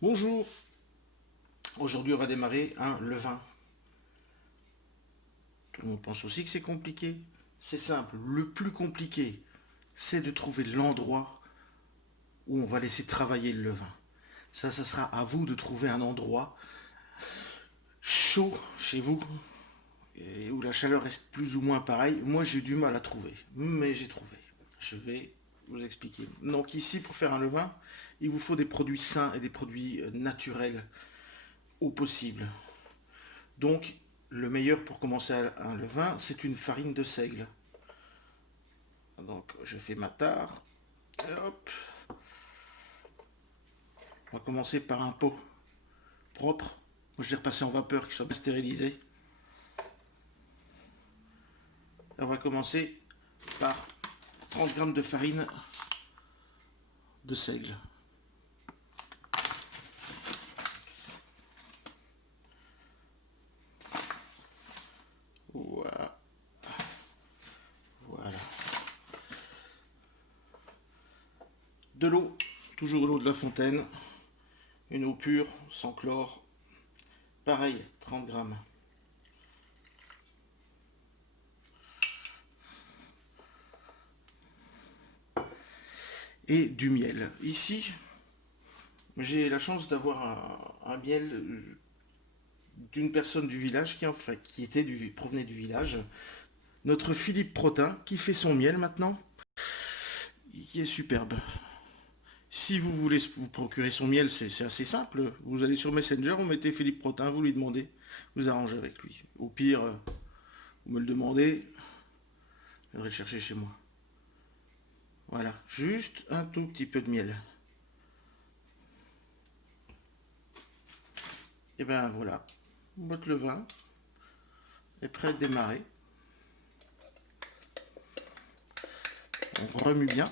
Bonjour, aujourd'hui on va démarrer un levain. Tout le monde pense aussi que c'est compliqué. C'est simple, le plus compliqué, c'est de trouver l'endroit où on va laisser travailler le levain. Ça sera à vous de trouver un endroit chaud chez vous, et où la chaleur reste plus ou moins pareille. Moi j'ai eu du mal à trouver, mais j'ai trouvé. Je vais vous expliquer. Donc ici, pour faire un levain, il vous faut des produits sains et des produits naturels au possible. Donc, le meilleur pour commencer un levain, c'est une farine de seigle. Donc, je fais ma tare. Et hop. On va commencer par un pot propre. Moi, je l'ai repassé en vapeur, qui soit bien stérilisé. Et on va commencer par 30 grammes de farine de seigle. Voilà. Voilà. De l'eau, toujours l'eau de la fontaine. Une eau pure, sans chlore. Pareil, 30 grammes. Et du miel. Ici, j'ai la chance d'avoir un miel d'une personne du village provenait du village. Notre Philippe Protin, qui fait son miel maintenant, qui est superbe. Si vous voulez vous procurer son miel, c'est assez simple. Vous allez sur Messenger, vous mettez Philippe Protin, vous lui demandez, vous arrangez avec lui. Au pire, vous me le demandez, je viendrai le chercher chez moi. Voilà, juste un tout petit peu de miel. Et ben voilà, votre levain est prêt à démarrer. On remue bien.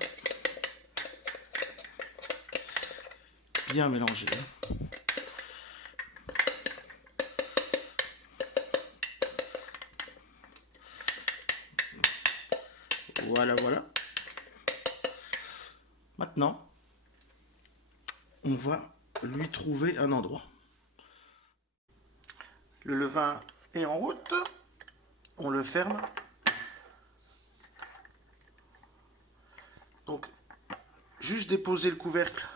Bien mélanger. Voilà, voilà. Maintenant, on va lui trouver un endroit. Le levain est en route. On le ferme. Donc, juste déposer le couvercle,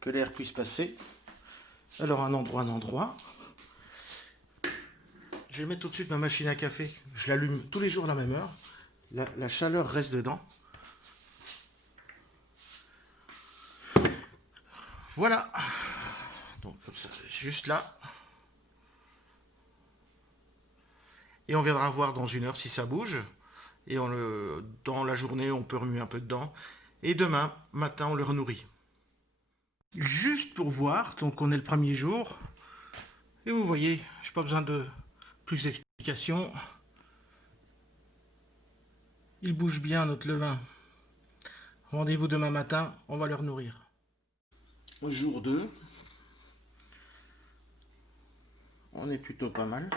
que l'air puisse passer. Alors, un endroit. Je vais mettre au-dessus de ma machine à café. Je l'allume tous les jours à la même heure. La chaleur reste dedans. Voilà. Donc, comme ça, juste là. Et on viendra voir dans une heure si ça bouge. Et dans la journée, on peut remuer un peu dedans. Et demain matin, on le renourrit. Juste pour voir, donc on est le premier jour. Et vous voyez, je n'ai pas besoin de plus d'explications. Il bouge bien notre levain. Rendez-vous demain matin, on va le renourrir. Jour 2. On est plutôt pas mal.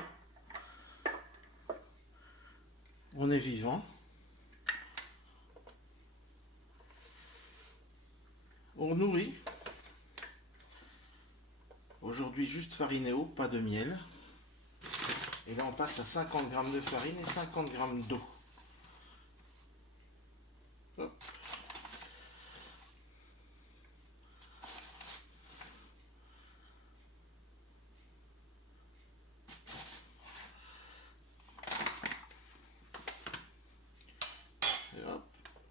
On est vivant. On nourrit. Aujourd'hui juste farinéo, pas de miel. Et là on passe à 50 grammes de farine et 50 grammes d'eau. Hop. Et hop,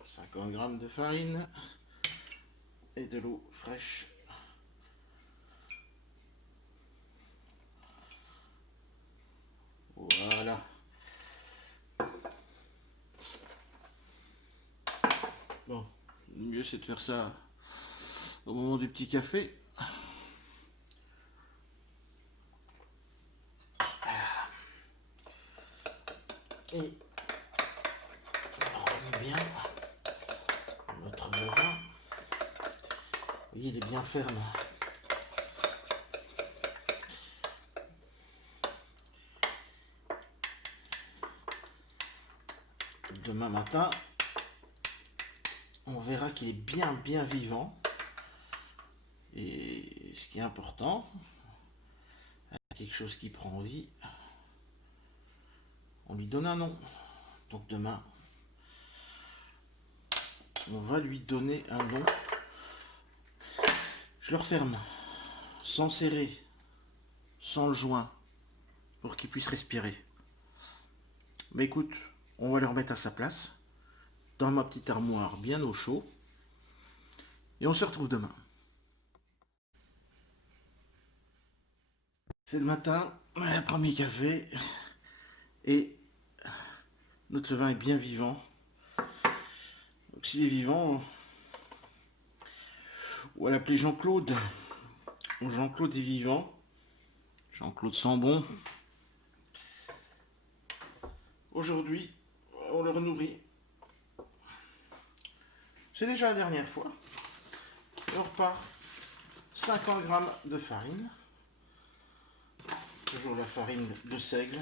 50 grammes de farine et de l'eau fraîche. Voilà. Bon, le mieux c'est de faire ça au moment du petit café. Et on remet bien notre levain. Vous voyez, il est bien ferme. Demain matin, on verra qu'il est bien vivant. Et ce qui est important, quelque chose qui prend vie, on lui donne un nom. Donc demain, on va lui donner un nom. Je le referme, sans serrer, sans le joint, pour qu'il puisse respirer. Mais écoute, on va le remettre à sa place, dans ma petite armoire bien au chaud, et on se retrouve demain. C'est le matin, premier café, et notre levain est bien vivant. Donc s'il est vivant, on va l'appeler Jean-Claude. Jean-Claude est vivant. Jean-Claude Sambon. Aujourd'hui, on le renourrit. C'est déjà la dernière fois. Et on repart 50 grammes de farine. Toujours la farine de seigle.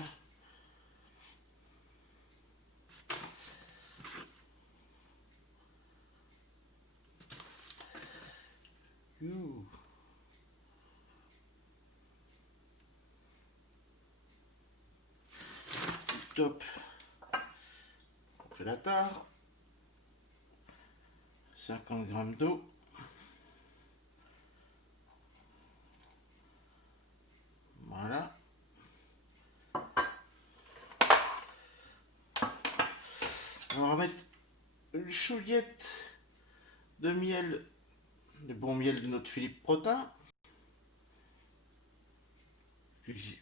Top. On fait la tare. 50 grammes d'eau. Voilà. On va mettre une chouillette de miel, de bon miel de notre Philippe Protin.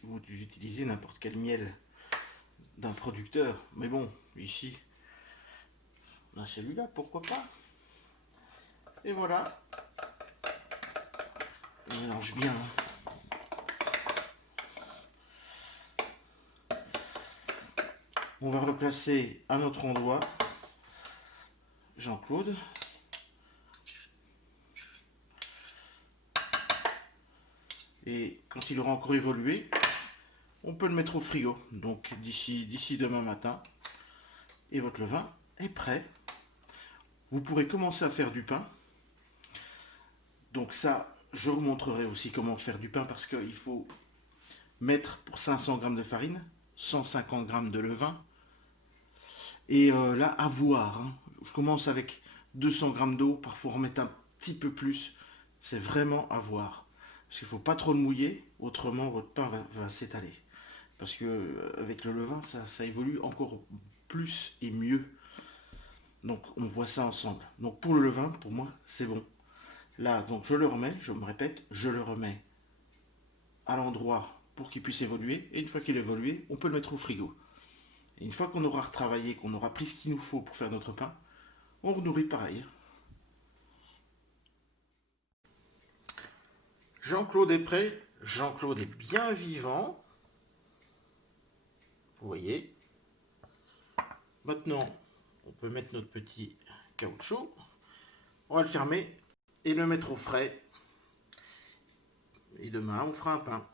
Vous utilisez n'importe quel miel d'un producteur, mais bon, ici, on a celui-là, pourquoi pas. Et voilà. On mélange bien. On va replacer à notre endroit Jean-Claude. Et quand il aura encore évolué, on peut le mettre au frigo. Donc d'ici demain matin. Et votre levain est prêt. Vous pourrez commencer à faire du pain. Donc ça, je vous montrerai aussi comment faire du pain parce qu'il faut mettre pour 500 g de farine, 150 g de levain. Et là, à voir. Hein. Je commence avec 200 g d'eau, parfois remettre un petit peu plus. C'est vraiment à voir. Parce qu'il ne faut pas trop le mouiller, autrement votre pain va s'étaler. Parce que avec le levain, ça évolue encore plus et mieux. Donc on voit ça ensemble. Donc pour le levain, pour moi, c'est bon. Là, donc je le remets, je me répète, je le remets à l'endroit pour qu'il puisse évoluer. Et une fois qu'il a évolué, on peut le mettre au frigo. Et une fois qu'on aura retravaillé, qu'on aura pris ce qu'il nous faut pour faire notre pain, on renourrit pareil. Jean-Claude est prêt. Jean-Claude est bien vivant. Vous voyez. Maintenant, on peut mettre notre petit caoutchouc. On va le fermer et le mettre au frais. Et demain, on fera un pain.